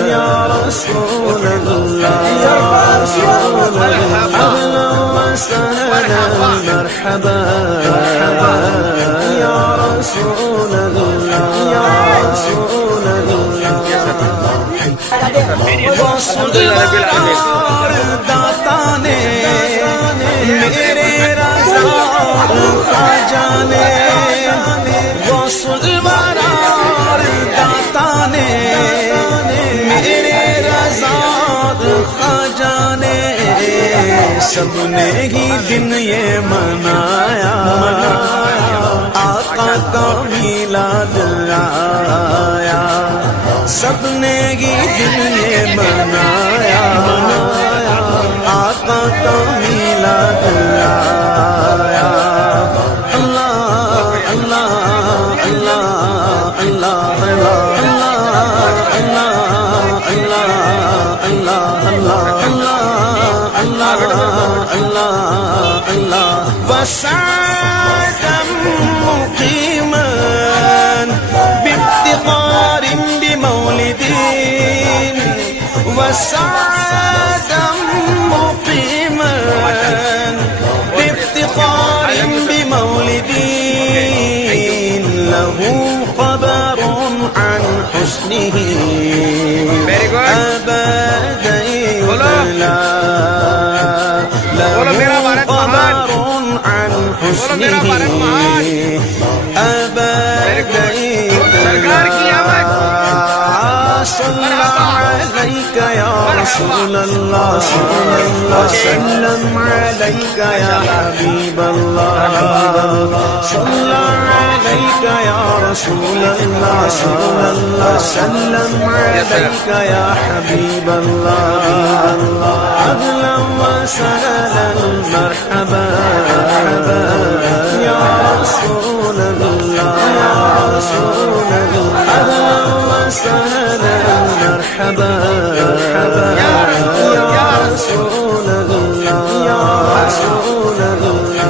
يا رسول الله يا رسول الله أهلا وسهلا مرحبا يا رسول الله يا رسول الله اور داتا نے میرے رضا خواجہ نے غوث الورار داتا نے میرے رضا خواجہ نے سب نے ہی دن یہ منایا آقا کا میلاد آیا سب نے ہی دن یہ منایا آقا کا میلاد آیا اللہ اللہ اللہ اللہ وسعدا مقيما بافتخار بمولد وسعدا مقيما بافتخار بمولد له خبر عن حسنه أبدا يبلى له خبر عن حسنه أبدا يبلى صلى عليك يا رسول الله صلى الله سلم عليك يا حبيب الله صلى عليك يا رسول الله صلى الله سلم عليك يا حبيب الله أهلا وسهلا مرحبا يا رسول الله يا رسول الله أهلا وسهلا مرحبا يا رسول الله يا رسول الله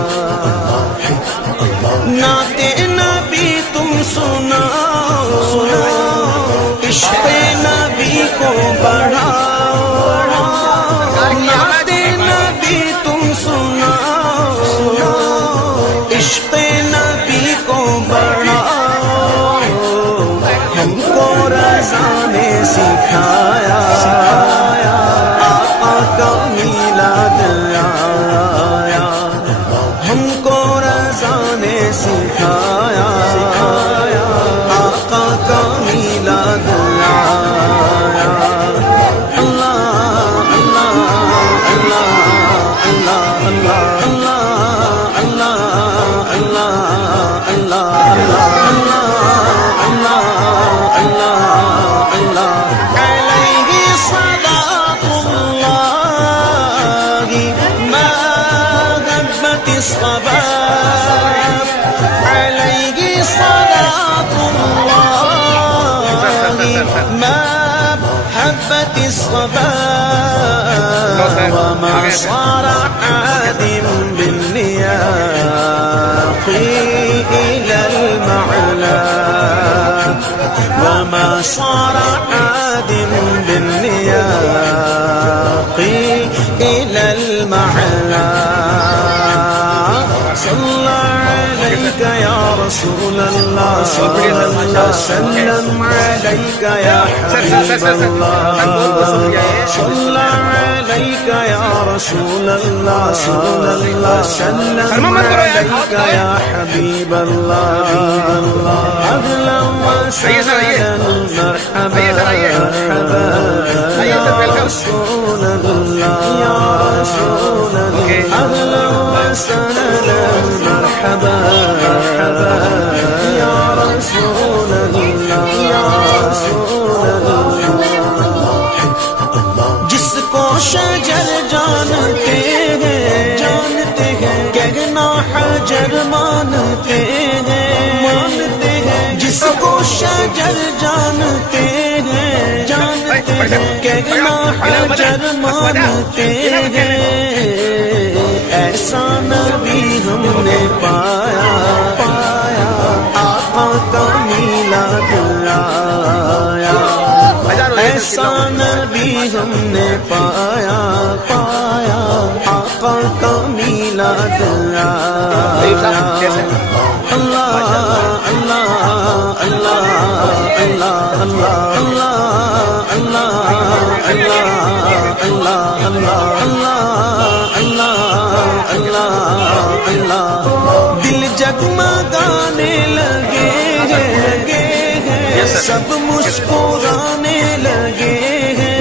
نعت نبی تم سناؤ عشق نبی کو بڑھاؤ سکھایا آقا کا میلاد آیا ہم کو رضا نے سکھایا آقا کا میلاد آیا اللہ اللہ اللہ اللہ اللہ اللہ اللہ اللہ اللہ علیہ صلاۃ اللہ ما غبت الصباح علیہ صلاۃ اللہ ما حبت الصباح وما صار عادم بالنياق إلى المعلى وما صار عادم بالنياق إلى المعلى صلى عليك يا رسول الله سلم عليك يا حبيب الله صلى عليك يا رسول الله سلم عليك يا حبيب الله أهلا وسهلا مرحبا يا رسول الله يا رسول الله أهلا وسهلا مرحبا يا رسول الله يا رسول الله جس کو شجر جانتے ہیں کہنا حجر مانتے ہیں جس کو شجر جانتے ہیں کہنا حجر مانتے ہیں ایسا نبی ہم نے پایا آقا کا میلاد آیا ایسا نبی ہم نے پایا آقا کا میلاد آیا اللہ اللہ اللہ اللہ اللہ اللہ اللہ اللہ اللہ اللہ دل جگمگانے لگے ہیں سب مسکرانے لگے ہیں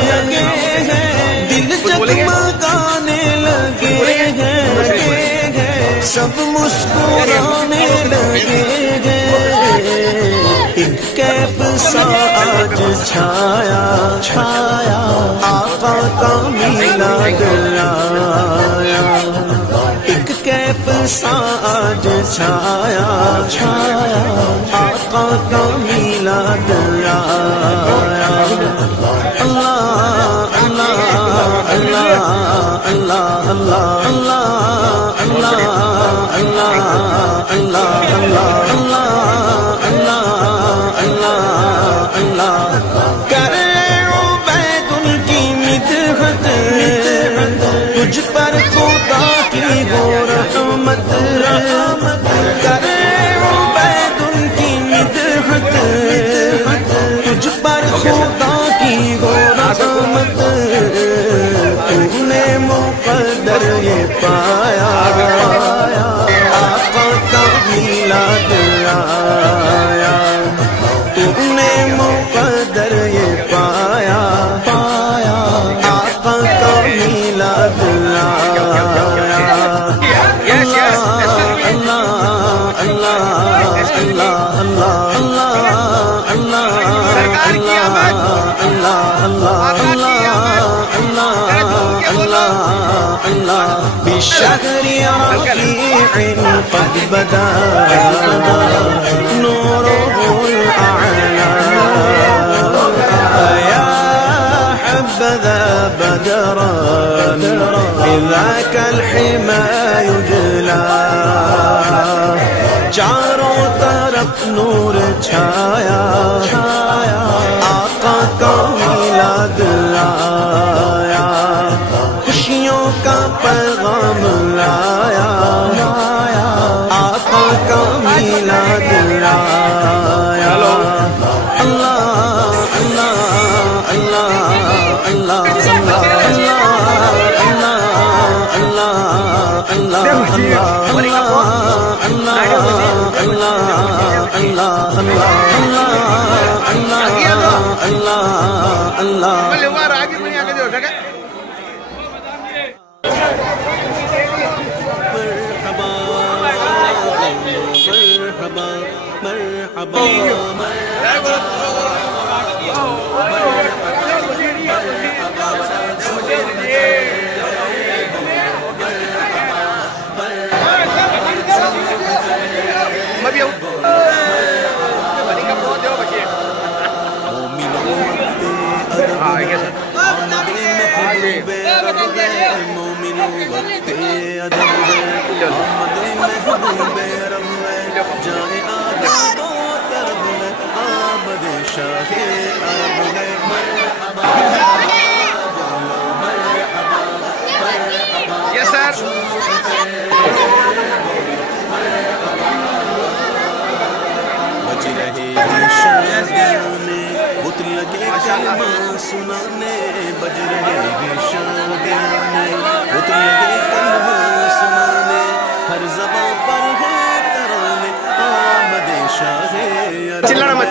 دل جگمگانے لگے ہیں سب مسکرانے لگے ہیں ایک کیف سا آج چھایا آقا کا میلاد آیا ایک کیف سا آج چھایا آقا کا میلاد آیا اللہ اللہ اللہ اللہ اللہ اللہ اللہ اللہ اللہ کرے عبید ان کی مدحت تجھ پر خدا کی ہو رحمت کرے عبید ان کی مدحت تجھ پر خدا کی ہو رحمت تم نے مقدر یہ پایا آقا کا میلاد آیا تم نے مقدر یہ پایا آقا کا میلاد آیا اللہ اللہ اللہ اللہ بشهر ربيع قد بدا نوره الأعلى يا حبذا بدرا إذا كالحمى يجلى چاروں طرف نور چھایا آقا کا میلاد آیا خوشیوں کا پیغام لایا آقا کا میلاد آیا اللہ اللہ Yes, sir. बज रहे हैं शादियों में बुत लगे कलमा सुनाने बज रहे हैं शादियों में बुत लगे कलमा सुनाने हर ज़बां पर है तराने आमदे शाहे चिल्लाना मत।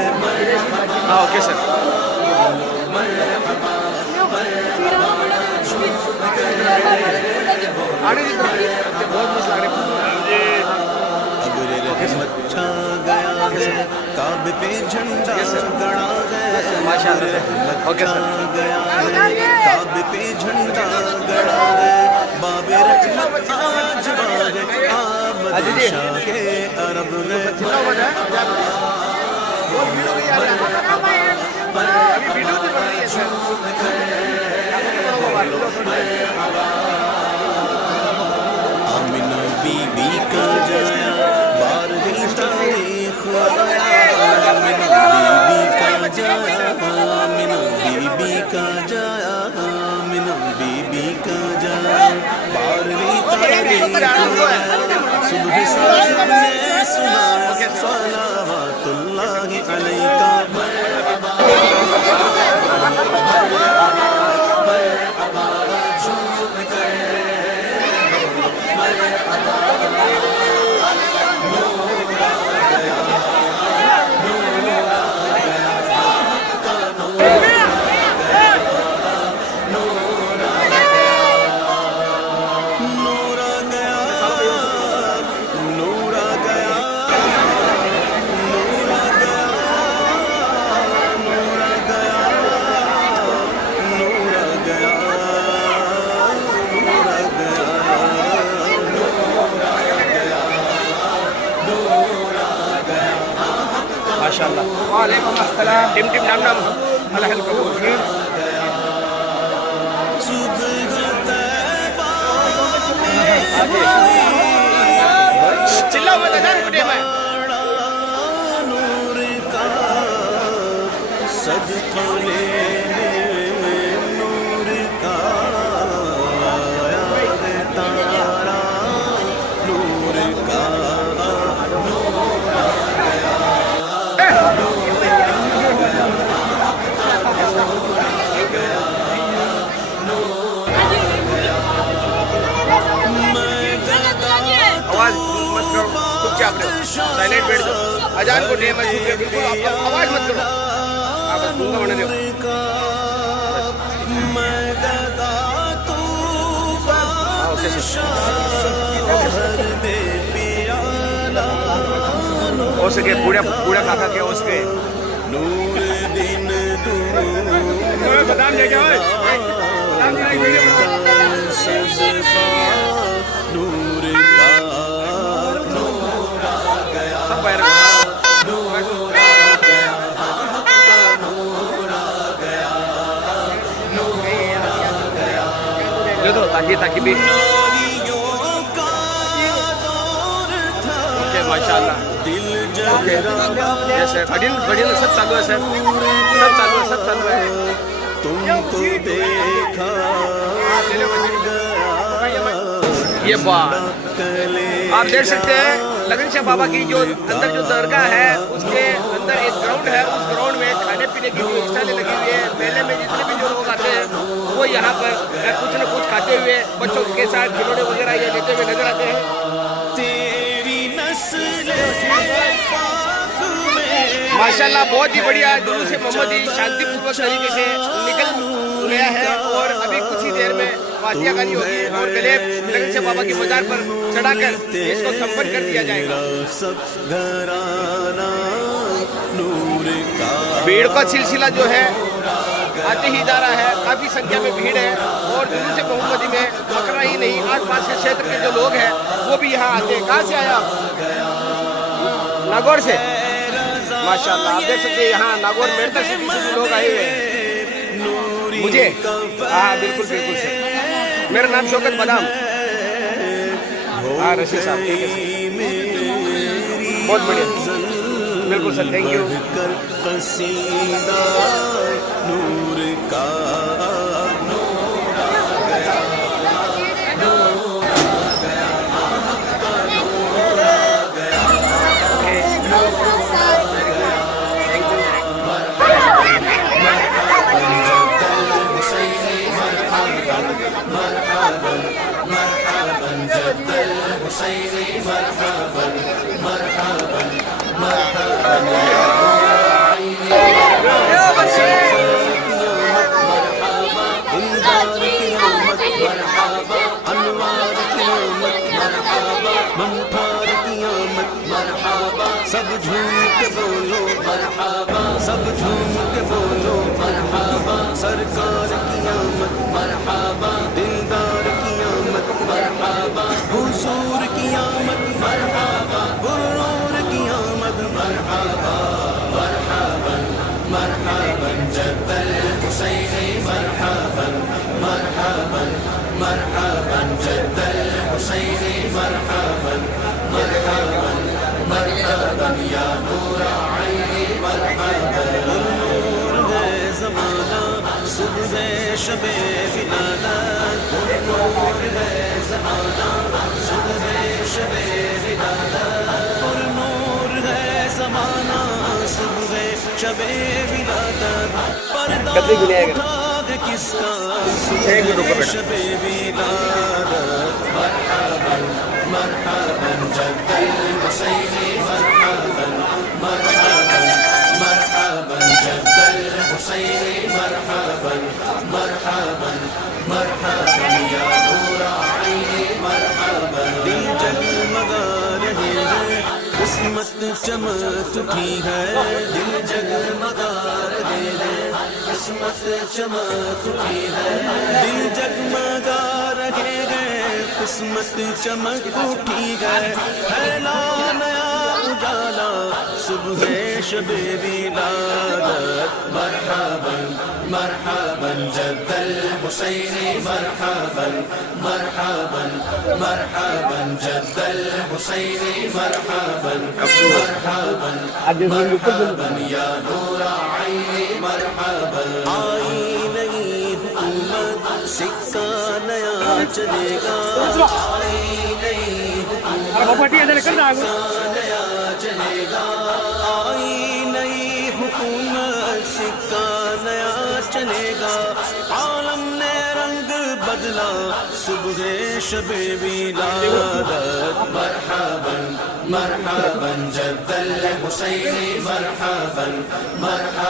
हाँ, ओके सर। आगे की तरफ बहुत मस्त लग रहा है। अबरे रहमत छा गया है काबे पे झंडा गड़ा है माशाल्लाह। Okay sir. गया है काबे पे झंडा गड़ा है बाबे रहमत आज बागे आमद शाहे अरब में आमिना बीबी का जाया बार गई तारीख आया आमिना बीबी का जाया आमिना बीबी का जाया आमिना बीबी का जाया बार गई तारीख आया सुबह सादिक ने सुनाया सलावतुल्लाहि अलैका माशाल्लाह। वालेकुम अस्सलाम। टिम टिम नाम नाम अल्लाह कबूल। चिल्लाओ मत, अजान को टाइम है। नूर का सदका लेने नूर का आया है तारा नूर का आवाज मत करो, चुपचाप रहो, साइलेंट बैठ जाओ। अजान को टाइम है, बिल्कुल आवाज मत करो। आप बस गूंगा बने रहो। हो सके पूरा पूरा काका के हो सके नूर दिन बदाम लेके आओ। नूर का नूर आ गया नूर आ गया नूर आ गया नूर आ गया जो तो ताकि भी नूरियों का दौर था ओके माशाल्लाह। दिल जगरा यस सर, बढ़िया सब चालू है सर, सब चालू है। तुमको देखा ये बात आप देख सकते हैं लगन शाह बाबा की जो अंदर जो दरगाह है उसके अंदर एक ग्राउंड है। उस ग्राउंड में खाने पीने की भी स्टालें लगी हुई है। मेले में जितने भी जो लोग आते हैं वो यहाँ पर कुछ न कुछ खाते हुए बच्चों के साथ खिलौने वगैरह ये लेते हुए नजर आते हैं। तेरी नस्ल पाक में माशाल्लाह बहुत ही बढ़िया जुलूस मोहम्मदी शांतिपूर्वक तरीके से निकल गया है और अभी कुछ ही देर में वादिया गानी होगी और गले लगन से बाबा की मजार पर चढ़ाकर इसको संपन्न कर दिया जाएगा। सब घराना नूर का भीड़ का सिलसिला जो है आते ही जा रहा है, काफी संख्या में भीड़ है और जुलूस मोहम्मदी में मकरा ही नहीं आस पास के क्षेत्र के जो लोग हैं वो भी यहाँ आते हैं। कहाँ से आया आप? नागौर से। माशाल्लाह आप देख सकते हैं यहाँ नागौर मेरठ से भी लोग आए हुए हैं। मुझे हाँ बिल्कुल बिल्कुल सर, मेरा नाम शौकत बादाम। हाँ रशीद साहब ठीक है सर, बहुत बढ़िया बिल्कुल सर, थैंक यू। कर कसीदा नूर का सब झूम के बोलो मरहबा, सब झूम के बोलो मरहबा, सरकार की आमद मरहबा, दिलदार की आमद मरहबा, हुजूर की आमद मरहबा, गुरूर की आमद मरहबा, मरहबन मरहबन जद्दल हुसैनी मरहबन मरहबन मरहबन जद्दल हुसैनी मरहबन मरहबन मरहबन या नूर आईनी मरहबन। नूर है ज़माना सुबह शबे विलादत, नूर है ज़माना सुबह शबे विलादत, और नूर है ज़माना सुबह शबे विलादत, पर्दा उठा के किसका सुबह शबे विलादत, मरहबन मरहबन जद्दल हुसैनी मरहबन मरहबन मरहबन जद्दल हुसैनी मरहबन मरहबन मरहबन या नूर आईनी मरहबन। दिल जगमगा रहे हैं किस्मत चमक उठी है, दिल जगमगा रहे हैं किस्मत चमक उठी है, दिल जगमगा रहे हैं किस्मत चमक उठी है, फैला नया उजाला सुबह शबे विलादत, मरहबन मरहबन जद्दल हुसैनी मरहबन मरहबन मरहबन जद्दल हुसैनी मरहबन मरहबन मरहबन या नूर आईनी मरहबन। आई नई हुकूमत सिक्का नया चलेगा, आई नई हुकूमत सिक्का नया चलेगा, आई नई हुकूमत सिक्का नया चलेगा, आलम ने रंग बदला सुबह शबे विलादत, मरहबन मरहबन जद्दल हुसैनी मरहबन मरहबन।